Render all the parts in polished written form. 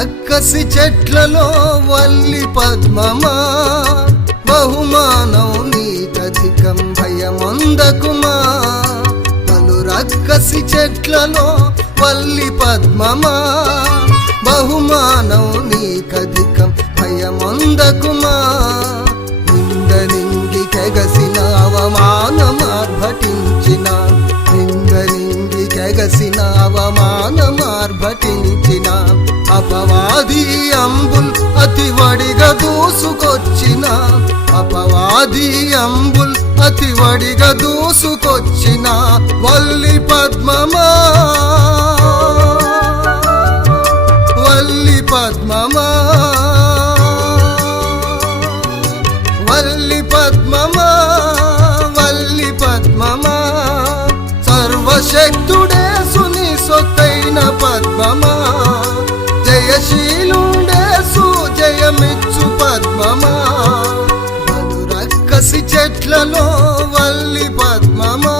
రక్కసి చెట్లలో వల్లి పద్మమా, బహుమానం నీకధికం భయమొందకుమా. పలు రక్కసి చెట్లలో వల్లి పద్మమా, బహుమానం నీకధికం భయమొందకుమా. నింగి కెగసిన అవమానమార్భటించిన, నింగి కెగసిన అవమానమార్భటించిన, అపవాది అంబుల్ అతివడిగా దూసుకొచ్చిన, అపవాది అంబుల్ అతివడిగా దూసుకొచ్చిన, వల్లి పద్మమా, వల్లి పద్మమా, వల్లి పద్మమా, వల్లి పద్మమా. సర్వశక్తుడే సుని సొత్తైన పద్మమా, జయశీలుండే సుజయమిచ్చు పద్మమా. బలు రక్కసి చెట్లలో వల్లి పద్మమా.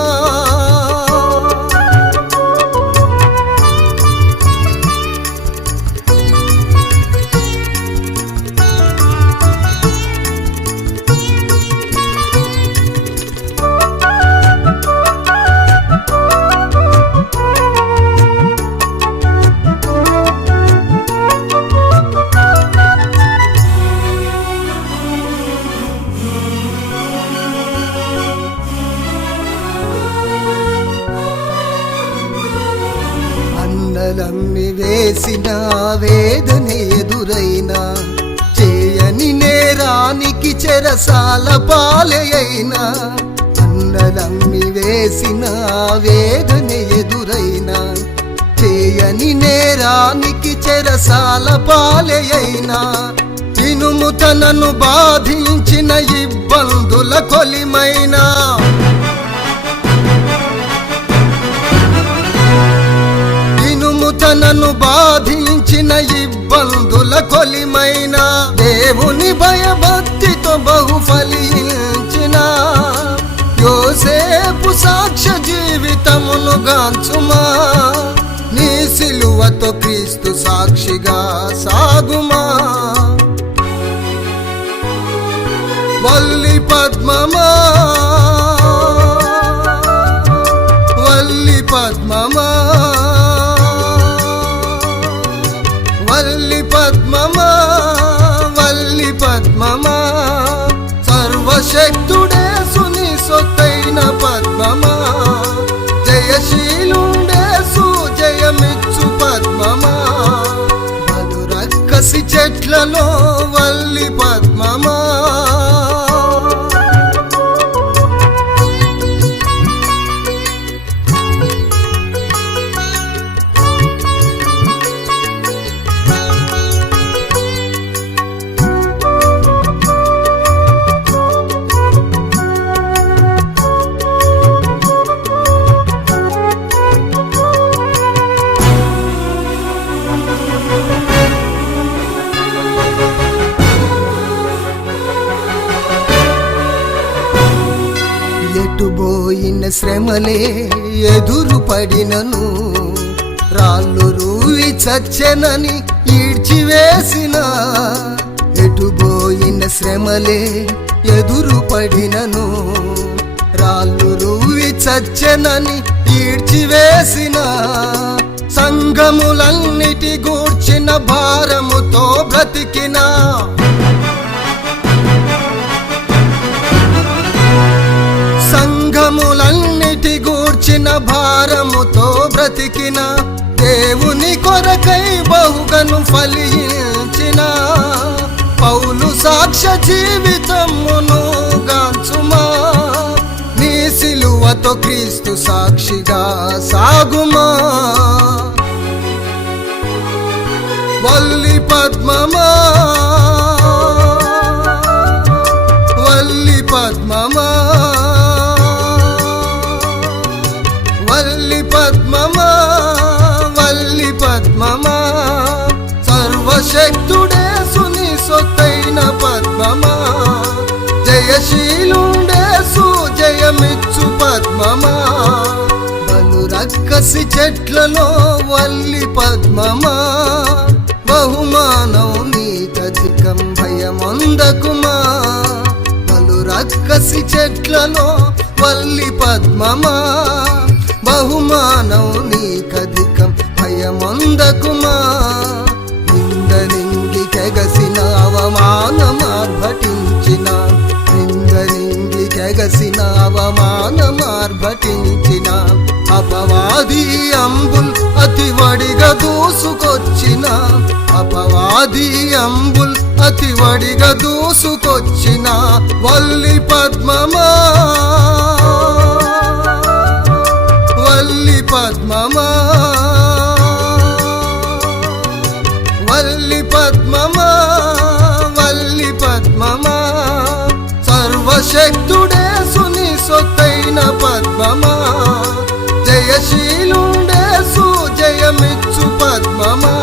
అన్నలమ్మి వేసిన వేదన ఎదురైనా, చేయని నేరానికి చెరసాల పాలైనా. అన్నలమ్మి వేసిన వేదన ఎదురైనా, చేయని నేరానికి చెరసాల పాలైనా. ఇనుము తనను బాధించిన ఇబ్బందుల కొలిమైనా, తనను బాధించిన ఇబ్బందుల కొలిమైన, దేవుని భయభక్తితో బహుఫలించిన, యోసేపు సాక్ష్య జీవితమును గాంచుమా. నీ సిలువతో క్రీస్తు సాక్షిగా సాగుమా. వల్లి పద్మమా, వల్లి పద్మమా, వల్లి పద్మమా, వల్లి పద్మమా. సర్వశక్తుడే సుని సొత్తైన పద్మమా, జయశీలుండే సుజయమిచ్చు పద్మమా. బలు రక్కసి చెట్లలో వల్లి పద్మమా. ఎటుబోయిన శ్రమలే ఎదురు పడినను, రాళ్ళు రూవి చచ్చెనని ఈడ్చివేసిన. ఎటుబోయిన శ్రమలే ఎదురు పడినను, రాళ్ళు రూవి చచ్చెనని ఈడ్చివేసిన. సంఘములన్నిటి గూర్చిన భారముతో బ్రతికిన, సంఘములన్నిటి గూర్చిన భారముతో బ్రతికిన, దేవుని కొరకై బహుగను ఫలించిన, పౌలు సాక్ష్య జీవితమును గాంచుమా. నీ సిలువతో క్రీస్తు సాక్షిగా సాగుమా. వల్లి పద్మమా, వల్లి పద్మమా, వల్లి పద్మమా, వల్లి పద్మమా. సర్వశక్తుడే సుని సొత్తైన పద్మమా, జయశీలుండే సుజయమిచ్చు పద్మమా. బలు రక్కసి చెట్లలో వల్లి పద్మమా, బహుమానం నీకధికం భయమొందకుమా పలు రక్కసి చెట్లలో వల్లి పద్మమా బహుమానం నీకధికం భయమొందకుమా నింగి కెగసిన అవమానమార్భటించిన నింగి కెగసిన అవమానమార్భటించిన అపవాది అంబుల్ అతివడిగా దూసుకొచ్చిన అపవాది అంబుల్ అతివడిగా దూసుకొచ్చిన వల్లి పద్మమా వల్లి పద్మమా వల్లి పద్మమా వల్లి పద్మమా సర్వశక్తుడే సుని సొత్తైన పద్మమా జయశీలుండే సుజయమిచ్చు పద్మమా